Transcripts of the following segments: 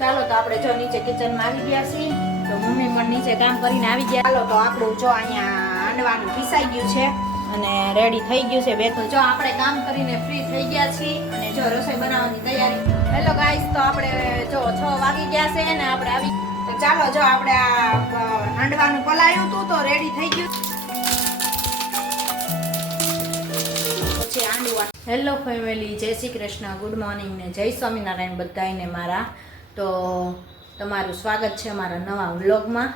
ચાલો તો આપણે જો નીચે કિચનમાં આવી ગયા છીએ તો મમ્મી પણ નીચે કામ કરીને આવી ગયા. ચાલો તો આપણું જો અહીંયા હાંડવાનું પીસાઈ ગયું છે અને રેડી થઈ ગયું છે. બે તો જો આપણે કામ કરીને ફ્રી થઈ ગયા છીએ અને જો રસોઈ બનાવવાની તૈયારી. હેલો ગાઈસ, તો આપણે જો 6 વાગી ગયા છે ને આપણે આવી. તો ચાલો જો આપણે આ હાંડવાનું પલાળ્યું હતું તો રેડી થઈ ગયું. પછી હાંડવા. હેલો ફેમિલી, જય શ્રી કૃષ્ણ, ગુડ મોર્નિંગ ને જય સ્વામિનારાયણ બધાને મારા. તો તમારું સ્વાગત છે મારા નવા વ્લોગમાં.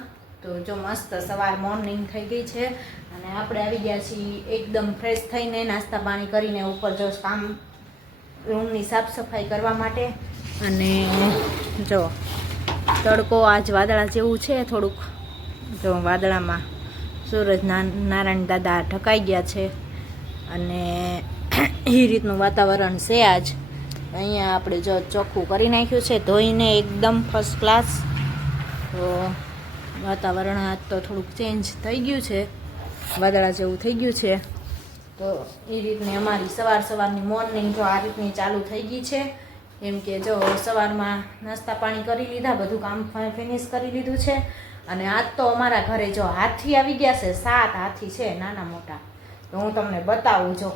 તો જો મસ્ત સવાર મોર્નિંગ થઈ ગઈ છે અને આપણે આવી ગયા છીએ એકદમ ફ્રેશ થઈને નાસ્તા પાણી કરીને ઉપર જો કામ રૂમની સાફ સફાઈ કરવા માટે. અને જો તડકો આજ વાદળા જેવું છે થોડુંક. જો વાદળામાં સૂરજ નારાયણ દાદા ઢકાઈ ગયા છે અને એ રીતનું વાતાવરણ છે આજ. અહીંયા આપણે જો ચોખ્ખું કરી નાખ્યું છે ધોઈને એકદમ ફર્સ્ટ ક્લાસ. તો વાતાવરણ આજ તો થોડુંક ચેન્જ થઈ ગયું છે, વાદળા જેવું થઈ ગયું છે. તો એ રીતની અમારી સવારની મોર્નિંગ જો આ રીતની ચાલુ થઈ ગઈ છે. એમ કે જો સવારમાં નાસ્તા પાણી કરી લીધા, બધું કામ ફિનિશ કરી લીધું છે. અને આજ તો અમારા ઘરે જો હાથી આવી ગયા છે, 7 હાથી છે નાના મોટા. તો હું તમને બતાવું જો.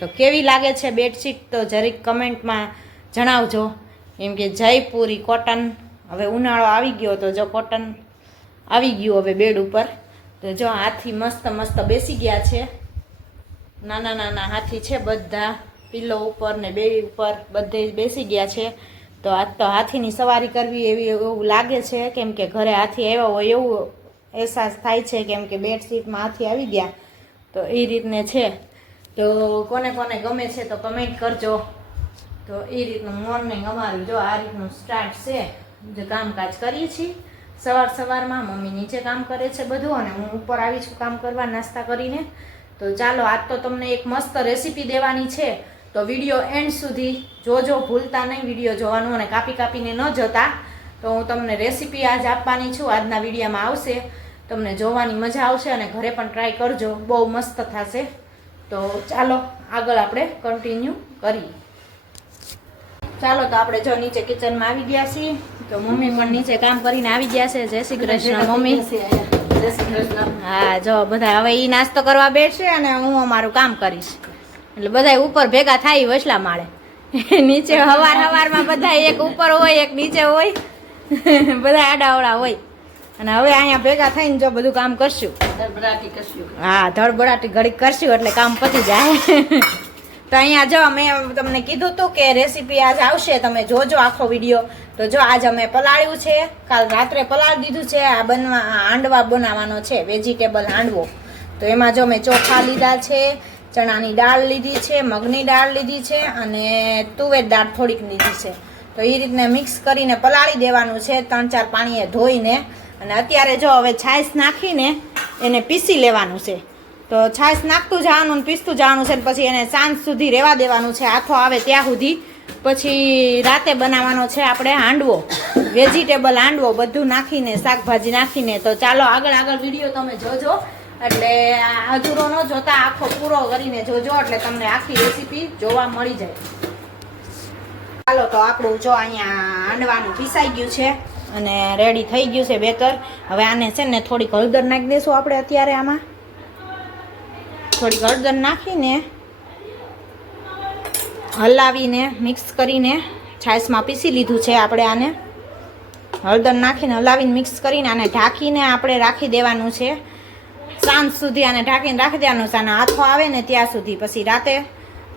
તો કેવી લાગે છે બેડશીટ તો જરીક કમેન્ટમાં જણાવજો. એમ કે જયપુરી કોટન, હવે ઉનાળો આવી ગયો તો જો કોટન આવી ગયું હવે બેડ ઉપર. તો જો હાથી મસ્ત મસ્ત બેસી ગયા છે, નાના નાના હાથી છે બધા. પિલ્લો ઉપર ને બેબી ઉપર બધે બેસી ગયા છે. તો આજ તો હાથીની સવારી કરવી એવું લાગે છે, કેમ કે ઘરે હાથી આવ્યા હોય એવું અહેસાસ થાય છે, કેમ કે બેડશીટમાં હાથી આવી ગયા. તો એ રીતને છે. તો કોને કોને ગમે છે તો કમેન્ટ કરજો. તો એ રીતનું મોર્નિંગ અમારું જો આ રીતનું સ્ટાર્ટ છે. જે કામકાજ કરીએ છીએ સવારમાં. મમ્મી નીચે કામ કરે છે બધું અને હું ઉપર આવી છું કામ કરવા નાસ્તા કરીને. તો ચાલો આજ તો તમને એક મસ્ત રેસીપી દેવાની છે. તો વિડીયો એન્ડ સુધી જોજો, ભૂલતા નહીં વિડીયો જોવાનું અને કાપીને ન જોતા. તો હું તમને રેસીપી આજ આપવાની છું, આજના વિડીયોમાં આવશે. તમને જોવાની મજા આવશે અને ઘરે પણ ટ્રાય કરજો, બહુ મસ્ત થશે. તો ચાલો આગળ આપણે કન્ટિન્યુ કરીએ. ચાલો તો આપણે જો નીચે કિચનમાં આવી ગયા છીએ. તો મમ્મી પણ નીચે કામ કરીને આવી ગયા છે. જય શ્રી કૃષ્ણ મમ્મી. હા જો બધા હવે એ નાસ્તો કરવા બેસશે અને હું અમારું કામ કરીશ. એટલે બધા ઉપર ભેગા થાય વસલા માળે. નીચે હવારમાં બધા એક ઉપર હોય એક નીચે હોય, બધા આડાવડા હોય. અને હવે અહીંયા ભેગા થઈને જો બધું કામ કરશું. હા, ધડબડાટી ઘડીક કરશું એટલે કામ પતી જાય. તો અહીંયા જો મેં તમને કીધું હતું કે રેસીપી આજ આવશે, તમે જોજો આખો વિડીયો. તો જો આજ અમે પલાળ્યું છે, કાલ રાત્રે પલાળી દીધું છે. આ હાંડવા બનાવવાનો છે, વેજીટેબલ હાંડવો. તો એમાં જો મેં ચોખા લીધા છે, ચણાની દાળ લીધી છે, મગની દાળ લીધી છે અને તુવેર દાળ થોડીક લીધી છે. તો એ રીતને મિક્સ કરીને પલાળી દેવાનું છે 3-4 પાણીએ ધોઈને. અને અત્યારે જો હવે છાશ નાખીને એને પીસી લેવાનું છે. તો છાશ નાખતું જવાનું ને પીસતું જવાનું છે. પછી એને સાંજ સુધી રહેવા દેવાનું છે, આથો આવે ત્યાં સુધી. પછી રાતે બનાવવાનો છે આપણે હાંડવો, વેજીટેબલ હાંડવો, બધું નાખીને શાકભાજી નાખીને. તો ચાલો આગળ વિડીયો તમે જોજો, એટલે અધૂરો ન જોતા આખો પૂરો કરીને જોજો, એટલે તમને આખી રેસીપી જોવા મળી જાય. ચાલો તો આપણું જો અહીંયા હાંડવાનું પીસાઈ ગયું છે અને રેડી થઈ ગયું છે બેટર. હવે આને છે ને થોડીક હળદર નાખી દઈશું આપણે. અત્યારે આમાં થોડીક હળદર નાખીને હલાવીને મિક્સ કરીને છાશમાં પીસી લીધું છે આપણે. આને હળદર નાખીને હલાવીને મિક્સ કરીને આને ઢાંકીને આપણે રાખી દેવાનું છે સાંજ સુધી. આને ઢાંકીને રાખી દેવાનું છે, આને આથો આવે ને ત્યાં સુધી. પછી રાતે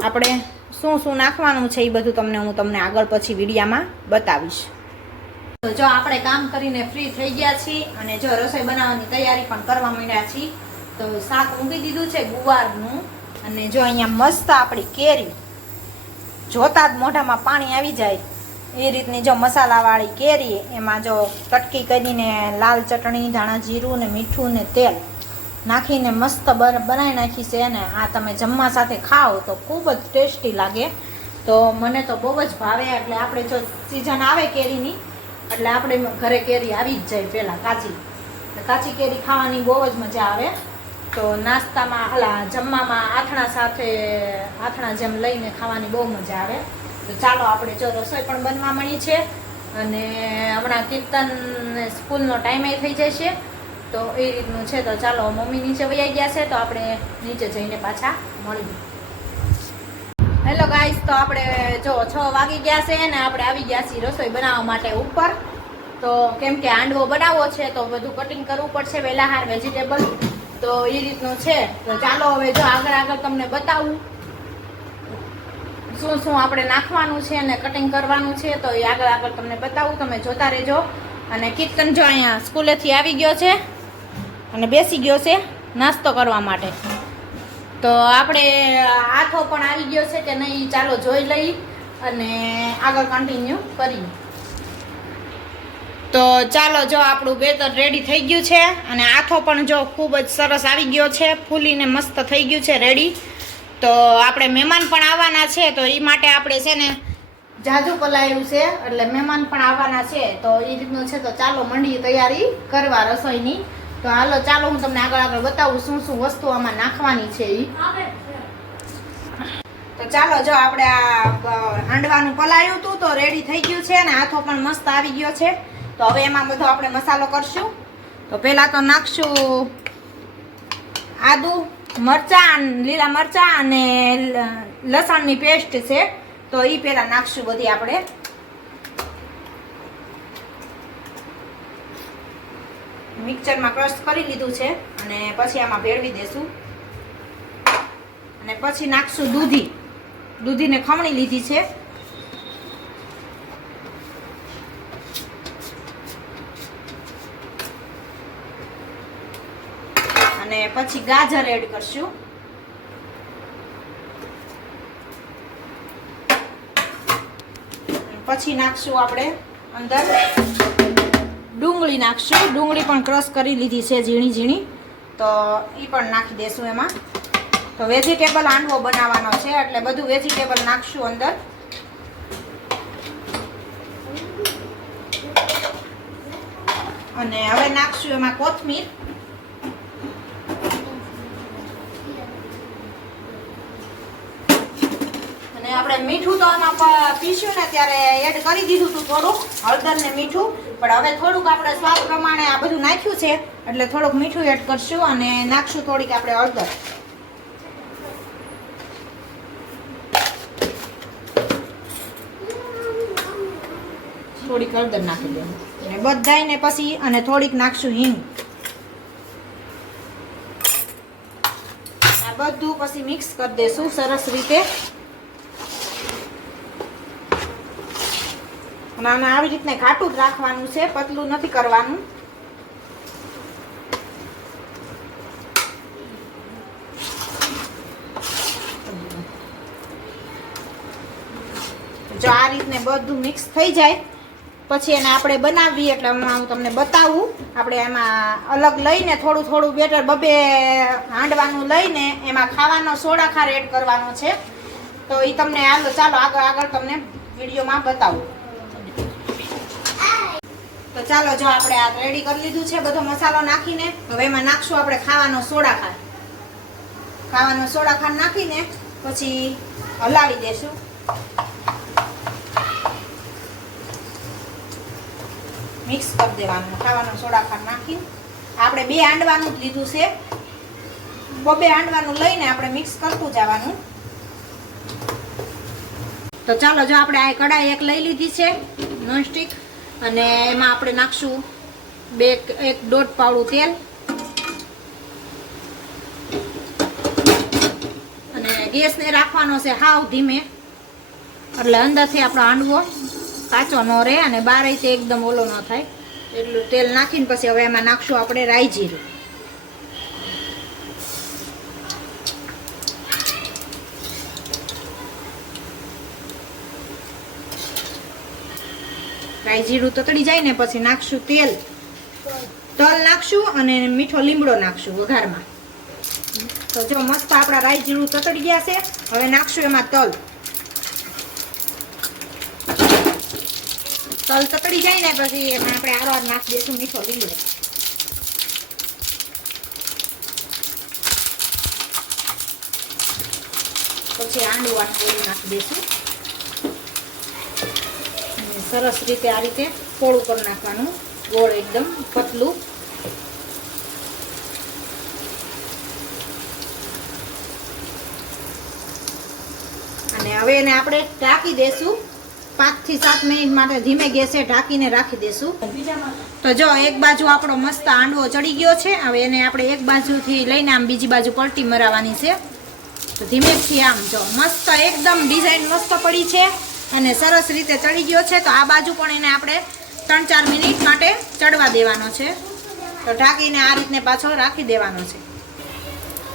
આપણે શું નાખવાનું છે એ બધું હું તમને આગળ પછી વિડીયામાં બતાવીશ. તો જો આપણે કામ કરીને ફ્રી થઈ ગયા છીએ અને જો રસોઈ બનાવવાની તૈયારી પણ કરવા માંડ્યા છીએ. તો શાક મૂકી દીધું છે ગુવારનું. અને જો અહીંયા મસ્ત આપણી કેરી, જોતા જ મોઢામાં પાણી આવી જાય એ રીતની જો મસાલાવાળી કેરી. એમાં જો કટકી કરીને લાલ ચટણી, ધાણા જીરું ને મીઠું ને તેલ નાખીને મસ્ત બનાવી નાખી છે. અને આ તમે જમવા સાથે ખાઓ તો ખૂબ જ ટેસ્ટી લાગે. તો મને તો બહુ જ ભાવે. એટલે આપણે જો સિઝન આવે કેરીની એટલે આપણે ઘરે કેરી આવી જ જાય પહેલાં કાચી કેરી ખાવાની બહુ જ મજા આવે. તો નાસ્તામાં જમવામાં આથણા જેમ લઈને ખાવાની બહુ મજા આવે. તો ચાલો આપણે જો રસોઈ પણ બનવા મળી છે અને હમણાં કીર્તન સ્કૂલનો ટાઈમે થઈ જશે, તો એ રીતનું છે. તો ચાલો મમ્મી નીચે વહી ગયા છે, તો આપણે નીચે જઈને પાછા મળીએ. હેલો ગાઈસ, તો આપણે જો 6 વાગી ગયા છે ને આપણે આવી ગયા છીએ રસોઈ બનાવવા માટે ઉપર. તો કેમ કે હાંડવો બનાવવો છે તો બધું કટિંગ કરવું પડશે, વહેલા હાર વેજીટેબલ, તો એ રીતનું છે. તો ચાલો હવે જો આગળ તમને બતાવું શું શું આપણે નાખવાનું છે અને કટિંગ કરવાનું છે, તો એ આગળ તમને બતાવું, તમે જોતા રહેજો. અને કીર્તન જો અહીંયા સ્કૂલેથી આવી ગયો છે અને બેસી ગયો છે નાસ્તો કરવા માટે. તો આપણે આથો પણ આવી ગયો છે કે નહીં, ચાલો જોઈ લઈ અને આગળ કન્ટિન્યુ કરીએ. તો ચાલો જો આપણું બેટર રેડી થઈ ગયું છે અને આથો પણ જો ખૂબ જ સરસ આવી ગયો છે, ફૂલીને મસ્ત થઈ ગયું છે રેડી. તો આપણે મહેમાન પણ આવવાના છે, તો એ માટે આપણે છે ને જાજુ પલાળ્યું છે, એટલે મહેમાન પણ આવવાના છે, તો એ રીતનું છે. તો ચાલો મંડીએ તૈયારી કરવા રસોઈની. તો હાલો ચાલો હું તમને આગળ બતાવું શું શું વસ્તુ આમાં નાખવાની છે એ. તો ચાલો જો આપણે આ હાંડવાનું પલાળ્યું હતું તો રેડી થઈ ગયું છે અને હાથો પણ મસ્ત આવી ગયો છે. તો હવે એમાં બધો આપણે મસાલો કરશું. તો પહેલાં તો નાખશું આદુ, મરચાં, લીલા મરચાં અને લસણની પેસ્ટ છે, તો એ પહેલાં નાખશું બધી આપણે. મિક્સરમાં ક્રશ કરી લીધું છે અને પછી આમાં ભેળવી દેશું. અને પછી નાખશું દૂધીને ખમણી લીધી છે. અને પછી ગાજર એડ કરશું. પછી નાખશું આપણે અંદર ડુંગળી નાખશું. ડુંગળી પણ ક્રશ કરી લીધી છે ઝીણી ઝીણી, તો એ પણ નાખી દેશું એમાં. તો વેજીટેબલ હાંડવો બનાવવાનો છે એટલે બધું વેજીટેબલ નાખશું અંદર. અને હવે નાખશું એમાં કોથમીર. અને આપણે મીઠું તો આમાં પીસ્યું ને ત્યારે એડ કરી દીધું હતું થોડુંક, હળદર ને મીઠું, પણ હવે થોડુંક આપણે સ્વાદ પ્રમાણે આ બધું નાખ્યું છે એટલે થોડુંક મીઠું એડ કરશું અને નાખશું થોડીક આપણે હળદર. થોડીક હળદર નાખી દેવું અને બધાને પછી અને થોડીક નાખશું હિંગ. આ બધું પછી મિક્સ કરી દેશું સરસ રીતે. અને આને આવી રીતને ઘાટું જ રાખવાનું છે, પતલું નથી કરવાનું. જો આ રીતને બધું મિક્સ થઈ જાય પછી એને આપણે બનાવીએ એટલે હું તમને બતાવું. આપણે એમાં અલગ લઈને થોડું થોડું બેટર બબે હાંડવાનું લઈને એમાં ખાવાનો સોડા ખાર એડ કરવાનો છે, તો એ તમને ચાલો આગળ તમને વિડીયોમાં બતાવું. તો ચાલો જો આપણે આ રેડી કરી લીધું છે બધો મસાલો નાખીને. હવે એમાં નાખશું આપણે ખાવાનો સોડા ખાર. ખાવાનો સોડા ખાર નાખીને પછી હલાવી દેશું. મિક્સ કરી દેવાનું ખાવાનો સોડા ખાર નાખીને. આપણે 2 હાંડવાનું જ લીધું છે, 2 હાંડવાનું લઈને આપણે મિક્સ કરતું જવાનું. તો ચાલો જો આપણે આ કડાઈ એક લઈ લીધી છે નોનસ્ટિક, અને એમાં આપણે નાખશું 1.5 પાવડું તેલ. અને ગેસને રાખવાનો છે હાવ ધીમે, એટલે અંદરથી આપણો હાંડવો કાચો ન રહે અને બહાર તે એકદમ ઓલો ન થાય. એટલું તેલ નાખીને પછી હવે એમાં નાખશું આપણે રાઈ જીરું. રાઈ જીરું તતડી જાય ને પછી નાખશું તલ નાખશું અને મીઠો લીમડો નાખશું વઘારમાં. તો જો મસ્ત આપણા રાઈ જીરું તતડી ગયા છે. હવે નાખશું એમાં તલ તતડી જાય ને પછી એમાં આપણે આરો નાખી દઈશું મીઠો લીમડો. પછી આંડવાનું નાખી દઈશું. સરસ રીતે આ રીતે પોળું કરી નાખવાનું, ગોળ એકદમ પતલું. અને હવે એને આપણે ઢાંકી દેશું 5 થી 7 મિનિટ માટે ધીમે ગેસે ઢાંકીને રાખી દેશું. તો જો એક બાજુ આપણો મસ્ત હાંડવો ચડી ગયો છે. હવે એને આપણે એક બાજુથી લઈને આમ બીજી બાજુ પલટી મરાવવાની છે. તો ધીમેથી આમ જો મસ્ત એકદમ ડિઝાઇન મસ્ત પડી છે અને સરસ રીતે ચડી ગયો છે. તો આ બાજુ પણ એને આપણે 3-4 મિનિટ માટે ચડવા દેવાનો છે. તો ઢાંકીને આ રીતને પાછો રાખી દેવાનો છે.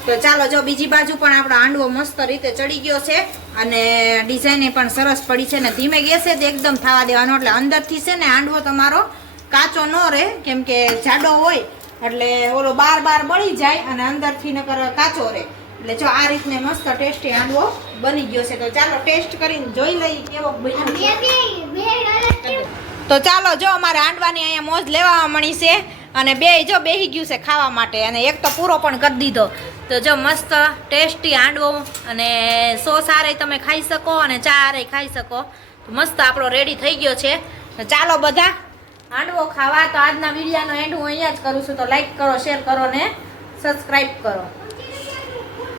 તો ચાલો જો બીજી બાજુ પણ આપણો હાંડવો મસ્ત રીતે ચડી ગયો છે અને ડિઝાઇન પણ સરસ પડી છે. ને ધીમે ગેસે જ એકદમ થવા દેવાનો, એટલે અંદરથી છે ને હાંડવો તમારો કાચો ન રહે, કેમ કે જાડો હોય એટલે ઓલો બાર બળી જાય અને અંદરથી નકર કાચો રહે. એટલે જો આ રીતને મસ્ત ટેસ્ટી હાંડવો બની ગયો છે. તો ચાલો ટેસ્ટ કરીને જોઈ લઈએ કેવો બન્યો છે. તો ચાલો જો અમારે હાંડવાની અહીંયા મોજ લેવા મળી છે અને બે જો બેહી ગયું છે ખાવા માટે, અને એક તો પૂરો પણ કરી દીધો. તો જો મસ્ત ટેસ્ટી હાંડવો અને સોસ હારે તમે ખાઈ શકો અને ચા હારે ખાઈ શકો. તો મસ્ત આપણો રેડી થઈ ગયો છે. તો ચાલો બધા હાંડવો ખાવા. તો આજના વિડીયોનો એન્ડ હું અહીંયા જ કરું છું. તો લાઈક કરો, શેર કરો ને સબસ્ક્રાઈબ કરો.